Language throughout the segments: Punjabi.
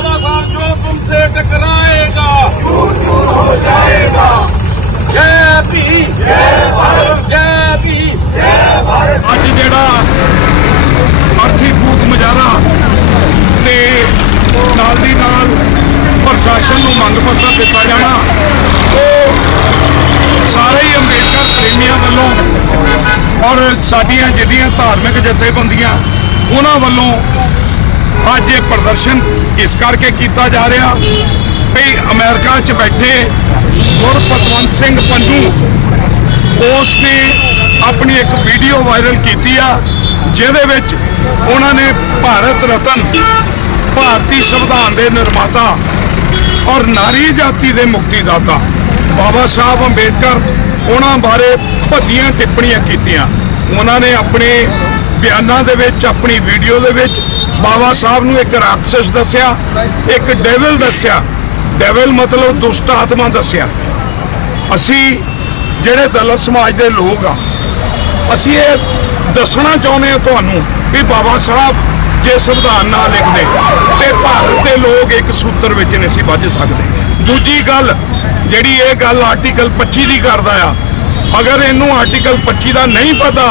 बाबा साहब जो तुमसे टकराएगा हो जाएगा जय भी जय भारत जय भी जय भारत ਅੱਜ ਜਿਹੜਾ ਅਰਥੀ ਫੂਕ ਮੁਜ਼ਾਹਰਾ ਤੇ ਨਾਲ ਦੀ ਨਾਲ ਪ੍ਰਸ਼ਾਸਨ ਨੂੰ ਮੰਗ ਪੱਤਰ ਦਿੱਤਾ ਜਾਣਾ ਉਹ ਸਾਰੇ ਹੀ ਅੰਬੇਡਕਰ ਪ੍ਰੇਮੀਆਂ ਵੱਲੋਂ ਔਰ ਸਾਡੀਆਂ ਜਿਹੜੀਆਂ ਧਾਰਮਿਕ ਜਥੇਬੰਦੀਆਂ ਉਹਨਾਂ ਵੱਲੋਂ ਅੱਜ ਇਹ ਪ੍ਰਦਰਸ਼ਨ ਇਸ ਕਰਕੇ ਕੀਤਾ ਜਾ ਰਿਹਾ ਵੀ ਅਮਰੀਕਾ 'ਚ ਬੈਠੇ ਗੁਰਪਤਵੰਤ ਸਿੰਘ ਪੰਨੂ ਉਸ ਨੇ ਆਪਣੀ ਇੱਕ ਵੀਡੀਓ ਵਾਇਰਲ ਕੀਤੀ ਆ, ਜਿਹਦੇ ਵਿੱਚ ਉਹਨਾਂ ਨੇ ਭਾਰਤ ਰਤਨ, ਭਾਰਤੀ ਸੰਵਿਧਾਨ ਦੇ ਨਿਰਮਾਤਾ ਔਰ ਨਾਰੀ ਜਾਤੀ ਦੇ ਮੁਕਤੀਦਾਤਾ ਬਾਬਾ ਸਾਹਿਬ ਅੰਬੇਡਕਰ, ਉਹਨਾਂ ਬਾਰੇ ਭੱਦੀਆਂ ਟਿੱਪਣੀਆਂ ਕੀਤੀਆਂ। ਉਹਨਾਂ ਨੇ ਆਪਣੇ ਬਿਆਨਾਂ ਦੇ ਵਿੱਚ, ਆਪਣੀ ਵੀਡੀਓ ਦੇ ਵਿੱਚ ਬਾਬਾ ਸਾਹਿਬ ਨੂੰ ਇੱਕ ਰਾਖਸ਼ ਦੱਸਿਆ, ਇੱਕ ਡੈਵਲ ਦੱਸਿਆ। ਡੈਵਲ ਮਤਲਬ ਦੁਸ਼ਟ ਆਤਮਾ ਦੱਸਿਆ। ਅਸੀਂ ਜਿਹੜੇ ਦਲਿਤ ਸਮਾਜ ਦੇ ਲੋਕ ਆ, ਅਸੀਂ ਇਹ ਦੱਸਣਾ ਚਾਹੁੰਦੇ ਆ ਤੁਹਾਨੂੰ ਵੀ ਬਾਬਾ ਸਾਹਿਬ ਜੇ ਸੰਵਿਧਾਨ ਨਾ ਲਿਖਦੇ, ਤੇ ਭਾਰਤ ਦੇ ਲੋਕ ਇੱਕ ਸੂਤਰ ਵਿੱਚ ਨਹੀਂ ਸੀ ਵੱਜ ਸਕਦੇ। ਦੂਜੀ ਗੱਲ, ਜਿਹੜੀ ਇਹ ਗੱਲ ਆਰਟੀਕਲ 25 ਦੀ ਕਰਦਾ ਆ, ਅਗਰ ਇਹਨੂੰ ਆਰਟੀਕਲ 25 ਦਾ ਨਹੀਂ ਪਤਾ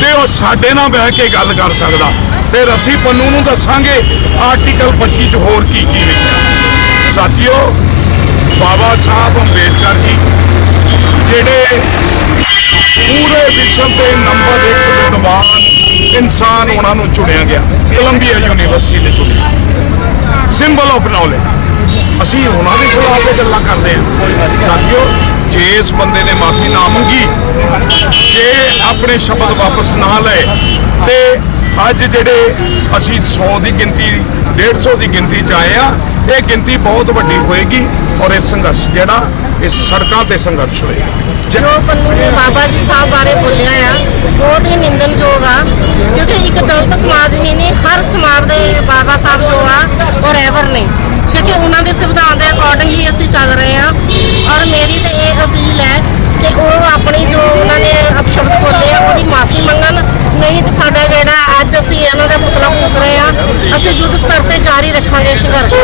ਤੇ ਉਹ ਸਾਡੇ ਨਾਲ ਬਹਿ ਕੇ ਗੱਲ ਕਰ ਸਕਦਾ। ਫਿਰ ਅਸੀਂ ਪੰਨੂ ਨੂੰ ਦੱਸਾਂਗੇ ਆਰਟੀਕਲ 25 ਚ ਹੋਰ ਕੀ ਕੀ ਲਿਖਿਆ। ਸਾਥੀਓ, ਬਾਬਾ ਸਾਹਿਬ ਅੰਬੇਡਕਰ ਜੀ, ਜਿਹੜੇ ਪੂਰੇ ਵਿਸ਼ਵ ਦੇ ਨੰਬਰ 1 ਵਿਦਵਾਨ ਇਨਸਾਨ ਉਹਨਾਂ ਨੂੰ ਚੁਣਿਆ ਗਿਆ। ਕੋਲੰਬੀਆ ਯੂਨੀਵਰਸਿਟੀ ਨੇ ਚੁਣਿਆ। ਸਿੰਬਲ ਆਫ ਨੌਲੇਜ ਅਸੀਂ ਉਹਨਾਂ ਦੇ ਖਿਲਾਫ ਗੱਲਾਂ ਕਰਦੇ ਹਾਂ। ਸਾਥੀਓ, ਜੇ ਇਸ ਬੰਦੇ ਨੇ ਮਾਫੀ ਨਾ ਮੰਗੀ ਜੇ ਆਪਣੇ ਸ਼ਬਦ ਵਾਪਸ ਨਾ ਲਏ, ਤੇ ਅੱਜ ਜਿਹੜੇ ਅਸੀਂ 100 ਦੀ ਗਿਣਤੀ 150 ਦੀ ਗਿਣਤੀ ਚ ਆਏ ਆ, ਇਹ ਗਿਣਤੀ ਬਹੁਤ ਵੱਡੀ ਹੋਏਗੀ ਔਰ ਇਹ ਸੰਘਰਸ਼ ਜਿਹੜਾ ਇਸ ਸੜਕਾਂ ਤੇ ਸੰਘਰਸ਼ ਹੋਏਗਾ। ਜੋ ਪੰਨੂ ਬਾਬਾ ਜੀ ਸਾਹਿਬ ਬਾਰੇ ਬੋਲਿਆ ਆ, ਬਹੁਤ ਹੀ ਨਿੰਦਨਯੋਗ ਆ, ਕਿਉਂਕਿ ਇੱਕ ਦਲਿਤ ਸਮਾਜ ਹੀ ਨਹੀਂ, ਹਰ ਸਮਾਜ ਦੇ ਬਾਬਾ ਸਾਹਿਬ ਜੋ ਆ ਉਹ ਰਹਿਬਰ ਨੇ। ਕਿਉਂਕਿ ਉਹਨਾਂ ਦੇ ਸੰਵਿਧਾਨ ਦੇ ਅਕੋਰਡਿੰਗ ਹੀ ਅਸੀਂ ਹੈ ਉਹ ਆਪਣੀ ਜੋ ਉਹਨਾਂ ਨੇ ਅਪਸ਼ਬਦ ਬੋਲੇ ਆ, ਉਹਦੀ ਮਾਫੀ ਮੰਗਣ। ਨਹੀਂ ਤਾਂ ਸਾਡਾ ਜਿਹੜਾ ਅੱਜ ਅਸੀਂ ਇਹਨਾਂ ਦਾ ਪੁਤਲਾ ਫੂਕ ਰਹੇ ਆ, ਅਸੀਂ ਯੁੱਧ ਸਤਰ ਤੇ ਜਾਰੀ ਰੱਖਾਂਗੇ ਸੰਘਰਸ਼।